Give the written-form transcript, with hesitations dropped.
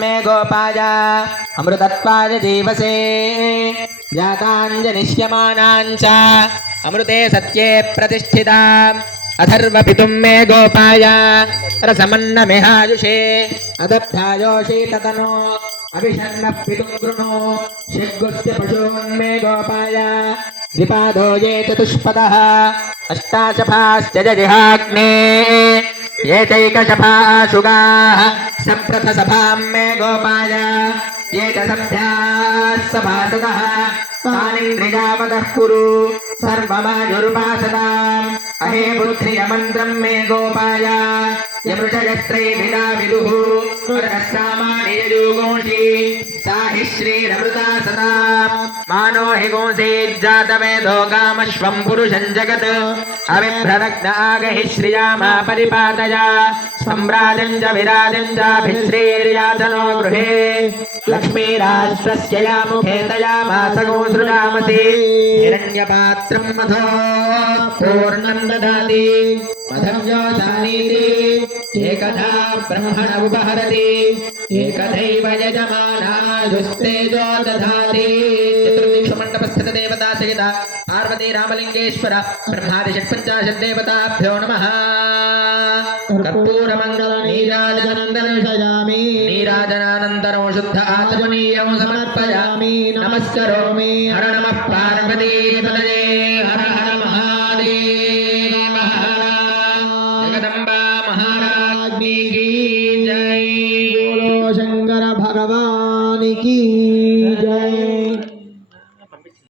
मे गोपाय अमृतत्वाय जीवसे जाताञ्जनिष्यमानाञ्च अमृते सत्ये प्रतिष्ठिताम् अथर्वपितुं मे गोपाय रसमन्नमिहायुषे अदभ्यायोषीततनो अभिषण्णः पितुं वृणो षड्गुस्य पशून्मे गोपाय द्विपादो ये चतुष्पदः अष्टाशफाश्च जजिहाग्ने ये चैकशफाशुगाः सप्रथसभां मे गोपाय ये च सभ्याः सभासदः तानिन्द्रियावदः कुरु सर्वमायुरुपासदाम् अहे बुद्धियमन्त्रं मे गोपाय यमृषयस्त्रैभिदा विदुः वरदस्सामानि यजुगोषी सा हि श्रीरमृता सदा मानो हि गोंसेज्जातवेदो कामश्वं पुरुषं जगत् अविभ्रदग्न आगहि श्रियामा परिपातय सम्राजं च विराजं चाभिश्रीर्यातनो गृहे लक्ष्मीराष्ट्रस्य या मुखे तयामास गोसृजामसि हिरण्यपात्रं मधो पूर्णं ददाति मधव्योऽसानीति एकधा ब्रह्मण उपहरति एकधैव यजमानायुस्तेजो दधाति चतुर्दिक्षमण्डपस्थित देवता सहित पार्वती रामलिंगेश्वर ब्रह्मादि षट्पञ्चाशत् देवताभ्यो नमः कर्पूरमङ्गल नीराजनन्दर्शयामि नीराजनानन्तरं शुद्ध आत्मनीयं समर्पयामि नमस्करोमि हर नमः पार्वती पतये